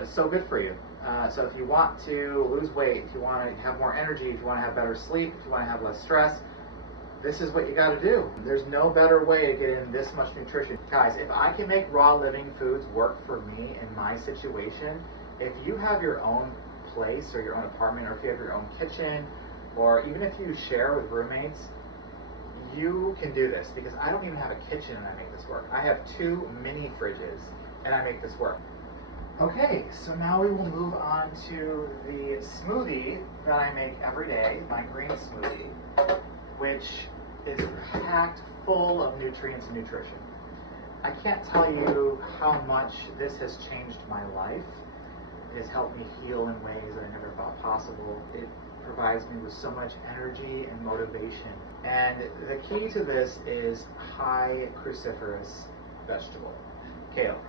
but it's so good for you. So if you want to lose weight, if you want to have more energy, if you want to have better sleep, if you want to have less stress, this is what you got to do. There's no better way to get in this much nutrition. Guys, if I can make raw living foods work for me in my situation, if you have your own place or your own apartment, or if you have your own kitchen, or even if you share with roommates, you can do this, because I don't even have a kitchen and I make this work. I have 2 mini fridges and I make this work. Okay, so now we will move on to the smoothie that I make every day, my green smoothie, which is packed full of nutrients and nutrition. I can't tell you how much this has changed my life. It has helped me heal in ways that I never thought possible. It provides me with so much energy and motivation. And the key to this is high cruciferous vegetable, kale.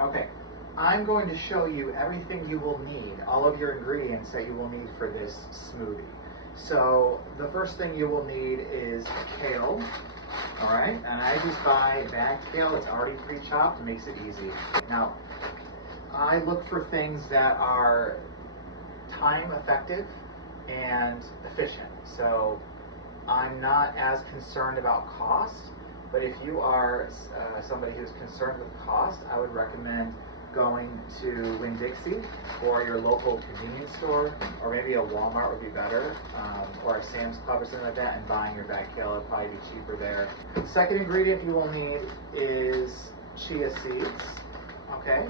Okay, I'm going to show you everything you will need, all of your ingredients that you will need for this smoothie. So the first thing you will need is kale, all right? And I just buy bagged kale. It's already pre-chopped. It makes it easy. Now, I look for things that are time effective and efficient. So I'm not as concerned about cost, but if you are somebody who's concerned with cost, I would recommend going to Winn-Dixie or your local convenience store, or maybe a Walmart would be better, or a Sam's Club or something like that, and buying your bagged kale. It'll probably be cheaper there. The second ingredient you will need is chia seeds. Okay,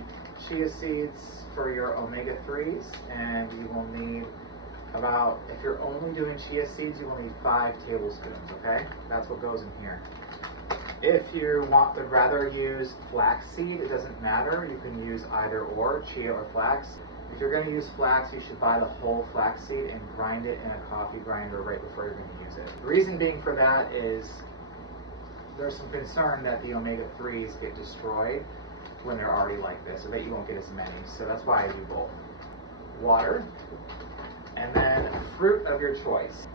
chia seeds for your omega-3s, and you will need about, if you're only doing chia seeds, you will need 5 tablespoons, okay? That's what goes in here. If you would rather use flaxseed, it doesn't matter. You can use either or, chia or flax. If you're going to use flax, you should buy the whole flaxseed and grind it in a coffee grinder right before you're going to use it. The reason being for that is there's some concern that the omega-3s get destroyed when they're already like this, so that you won't get as many. So that's why I do both. Water, and then fruit of your choice.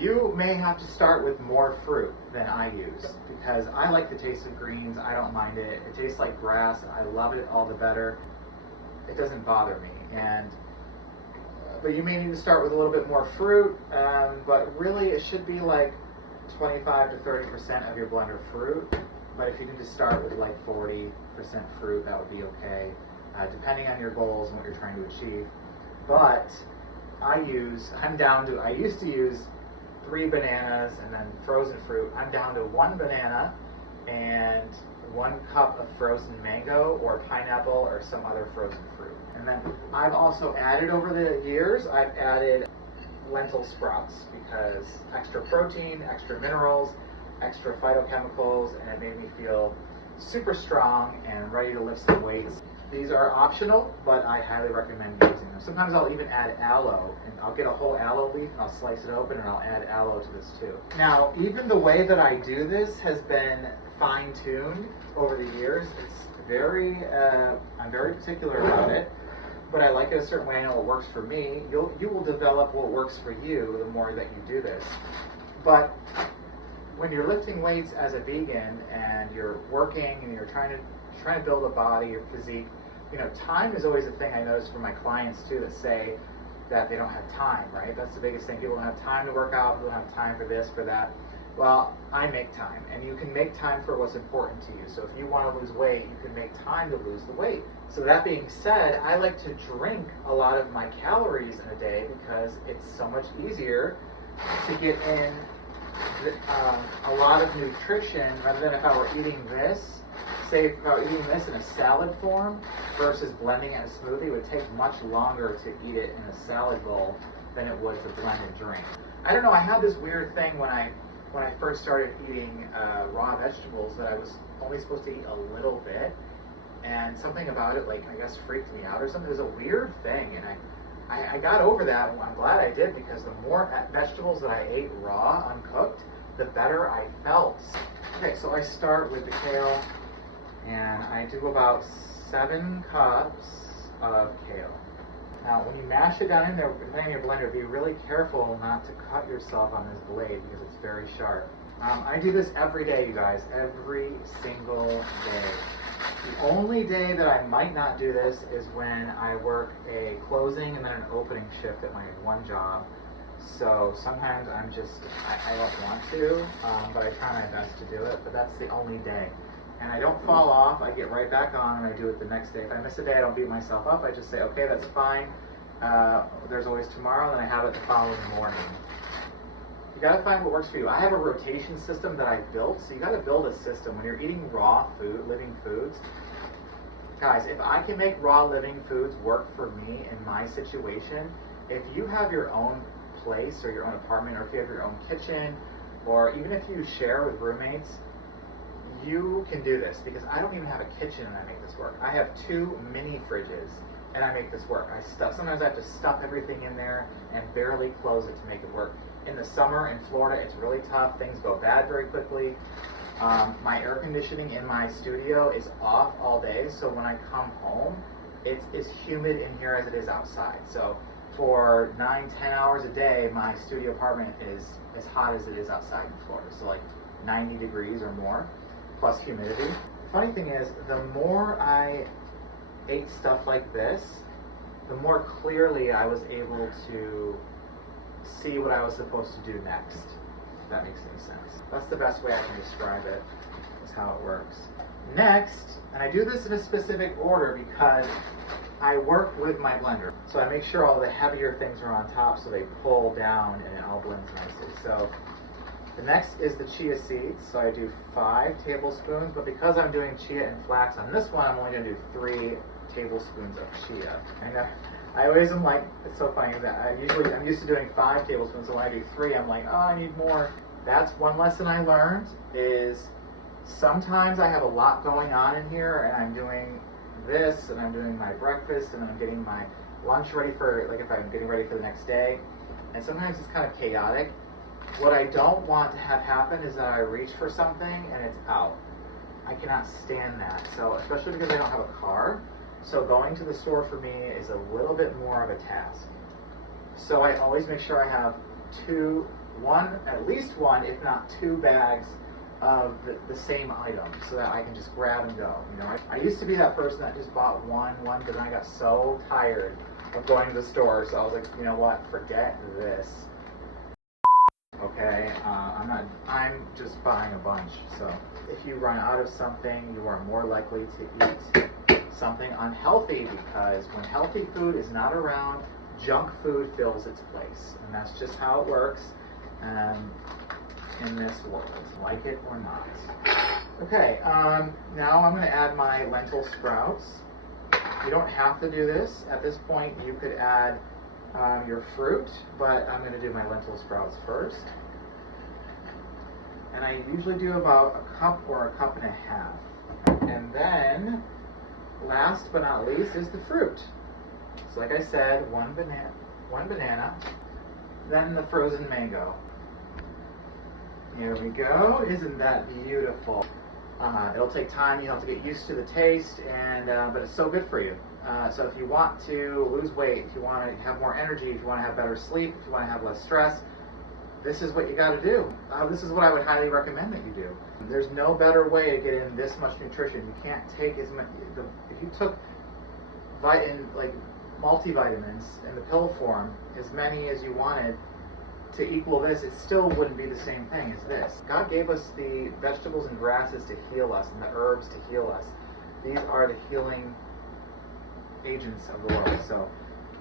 You may have to start with more fruit than I use, because I like the taste of greens. I don't mind it. It tastes like grass. I love it all the better. It doesn't bother me. But you may need to start with a little bit more fruit, but really it should be like 25 to 30% of your blender fruit. But if you need to start with like 40% fruit, that would be okay, depending on your goals and what you're trying to achieve. But I used to use 3 bananas and then frozen fruit. I'm down to 1 banana and 1 cup of frozen mango or pineapple or some other frozen fruit. And then I've also added, over the years, I've added lentil sprouts, because extra protein, extra minerals, extra phytochemicals, and it made me feel super strong and ready to lift some weights. These are optional, but I highly recommend using them. Sometimes I'll even add aloe, and I'll get a whole aloe leaf and I'll slice it open and I'll add aloe to this too. Now, even the way that I do this has been fine-tuned over the years. It's very, I'm very particular about it, but I like it a certain way. I know what works for me. You will develop what works for you the more that you do this. But when you're lifting weights as a vegan and you're working and you're trying to build a body or physique, you know, time is always a thing. I notice from my clients too that say that they don't have time, right? That's the biggest thing. People don't have time to work out, people don't have time for this, for that. Well, I make time, and you can make time for what's important to you. So if you want to lose weight, you can make time to lose the weight. So that being said, I like to drink a lot of my calories in a day, because it's so much easier to get in a lot of nutrition rather than if I were eating this. Say if I were eating this in a salad form versus blending it in a smoothie, it would take much longer to eat it in a salad bowl than it would to blend and drink. I don't know, I had this weird thing when I first started eating raw vegetables, that I was only supposed to eat a little bit, and something about it, like, I guess freaked me out or something. It was a weird thing, and I got over that, and I'm glad I did, because the more vegetables that I ate raw, uncooked, the better I felt. Okay, so I start with the kale, and I do about 7 cups of kale. Now, when you mash it down in there, in your blender, be really careful not to cut yourself on this blade, because it's very sharp. I do this every day, you guys, every single day. The only day that I might not do this is when I work a closing and then an opening shift at my one job. So sometimes I don't want to, but I try my best to do it, but that's the only day. And I don't fall off, I get right back on and I do it the next day. If I miss a day, I don't beat myself up, I just say, okay, that's fine. There's always tomorrow, and then I have it the following morning. You gotta find what works for you. I have a rotation system that I built, so you gotta build a system. When you're eating raw food, living foods, guys, if I can make raw living foods work for me in my situation, if you have your own place or your own apartment, or if you have your own kitchen, or even if you share with roommates, you can do this, because I don't even have a kitchen and I make this work. I have 2 mini fridges and I make this work. Sometimes I have to stuff everything in there and barely close it to make it work. In the summer in Florida, it's really tough. Things go bad very quickly. My air conditioning in my studio is off all day, so when I come home, it's as humid in here as it is outside. So for 9-10 hours a day, my studio apartment is as hot as it is outside in Florida. So like 90 degrees or more, plus humidity. The funny thing is, the more I ate stuff like this, the more clearly I was able to see what I was supposed to do next, if that makes any sense. That's the best way I can describe it, is how it works. Next, and I do this in a specific order because I work with my blender. So I make sure all the heavier things are on top so they pull down and it all blends nicely. So the next is the chia seeds. So I do 5 tablespoons, but because I'm doing chia and flax on this one, I'm only going to do 3 tablespoons of chia. And I always am like, it's so funny that I'm used to doing 5 tablespoons, so when I do 3, I'm like, oh, I need more. That's one lesson I learned, is sometimes I have a lot going on in here and I'm doing this and I'm doing my breakfast and I'm getting my lunch ready for, like if I'm getting ready for the next day, and sometimes it's kind of chaotic. What I don't want to have happen is that I reach for something and it's out. I cannot stand that. So especially because I don't have a car, so going to the store for me is a little bit more of a task. So I always make sure I have at least one, if not 2 bags of the same item, so that I can just grab and go. You know, I used to be that person that just bought one, but then I got so tired of going to the store, so I was like, you know what, forget this. Okay, I'm just buying a bunch. So if you run out of something, you are more likely to eat something unhealthy, because when healthy food is not around, junk food fills its place, and that's just how it works in this world, like it or not. Okay, now I'm going to add my lentil sprouts. You don't have to do this. At this point, you could add your fruit, but I'm going to do my lentil sprouts first. And I usually do about a cup or a cup and a half. And then, last but not least, is the fruit. So like I said, one banana, then the frozen mango. Here we go. Isn't that beautiful? It'll take time. You'll have to get used to the taste, but it's so good for you. So if you want to lose weight, if you want to have more energy, if you want to have better sleep, if you want to have less stress, this is what you got to do. This is what I would highly recommend that you do. There's no better way to get in this much nutrition. You can't take as much. If you took multivitamins in the pill form, as many as you wanted, to equal this, it still wouldn't be the same thing as this. God gave us the vegetables and grasses to heal us, and the herbs to heal us. These are the healing agents of the world. So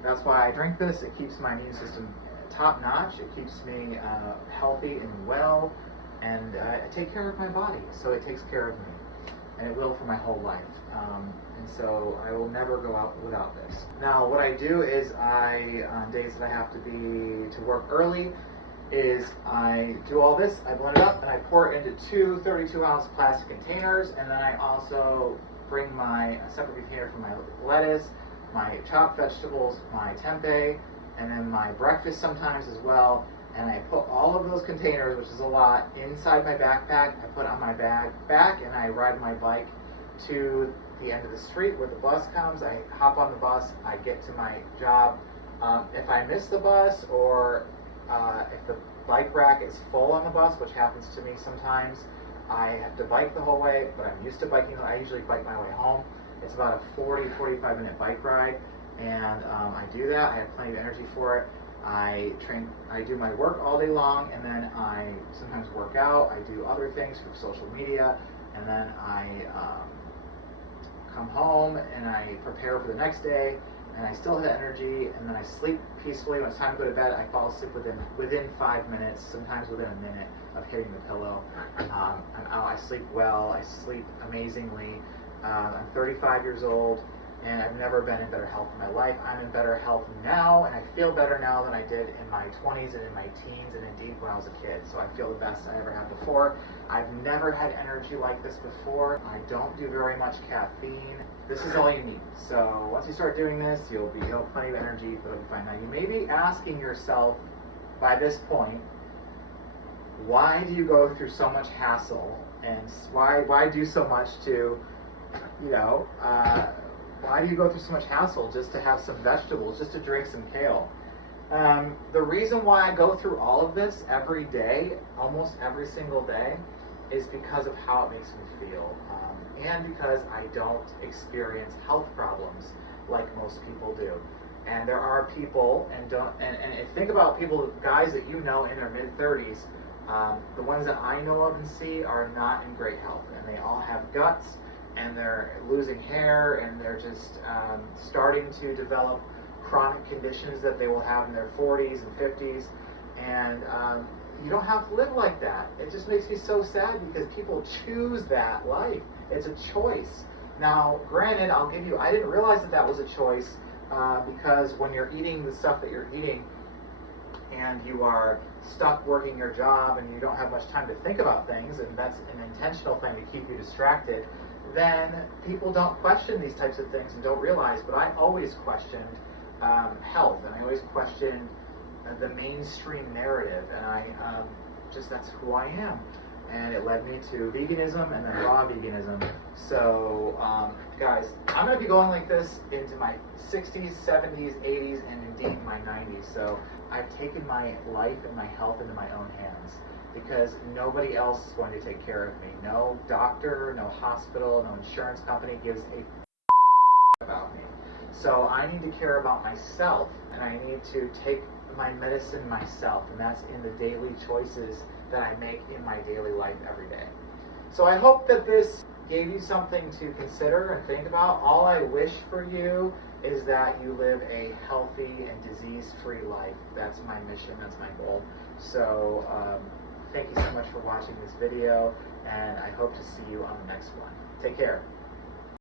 that's why I drink this. It keeps my immune system top notch. It keeps me healthy and well, and I take care of my body, so it takes care of me, and it will for my whole life. And so I will never go out without this. Now what I do is on days that I have to work early, is I do all this, I blend it up, and I pour it into 2 32-ounce plastic containers, and then I also bring a separate container for my lettuce, my chopped vegetables, my tempeh, and then my breakfast sometimes as well, and I put all of those containers, which is a lot, inside my backpack. I put it on my back, and I ride my bike to the end of the street where the bus comes. I hop on the bus, I get to my job. If I miss the bus, or if the bike rack is full on the bus, which happens to me sometimes, I have to bike the whole way, but I'm used to biking. I usually bike my way home. It's about a 40-45 minute bike ride, and I do that. I have plenty of energy for it. I do my work all day long, and then I sometimes work out. I do other things for social media, and then I come home and I prepare for the next day, and I still have energy, and then I sleep peacefully. When it's time to go to bed, I fall asleep within 5 minutes, sometimes within a minute of hitting the pillow. I'm out, I sleep well, I sleep amazingly. I'm 35 years old, and I've never been in better health in my life. I'm in better health now, and I feel better now than I did in my 20s and in my teens, and indeed when I was a kid. So I feel the best I ever had before. I've never had energy like this before. I don't do very much caffeine. This is all you need. So once you start doing this, you'll have plenty of energy, but it'll be fine. Now you may be asking yourself by this point, why do you go through so much hassle, and why do so much to, why do you go through so much hassle just to have some vegetables, just to drink some kale? The reason why I go through all of this every day, almost every single day, is because of how it makes me feel, and because I don't experience health problems like most people do. And there are people, and think about people, guys that you know in their mid-30s, the ones that I know of and see are not in great health, and they all have guts, and they're losing hair, and they're just starting to develop chronic conditions that they will have in their 40s and 50s, and you don't have to live like that. It just makes me so sad because people choose that life. It's a choice. Now, granted, I didn't realize that was a choice because when you're eating the stuff that you're eating, and you are stuck working your job and you don't have much time to think about things, and that's an intentional thing to keep you distracted, then people don't question these types of things and don't realize. But I always questioned health, and I always questioned the mainstream narrative, and that's who I am. And it led me to veganism and then raw veganism. So, guys, I'm going to be going like this into my 60s, 70s, 80s, and indeed my 90s. So I've taken my life and my health into my own hands because nobody else is going to take care of me. No doctor, no hospital, no insurance company gives a about me. So I need to care about myself, and I need to take my medicine myself, and that's in the daily choices that I make in my daily life every day. So I hope that this gave you something to consider and think about. All I wish for you is that you live a healthy and disease-free life. That's my mission, that's my goal. So thank you so much for watching this video, and I hope to see you on the next one. Take care.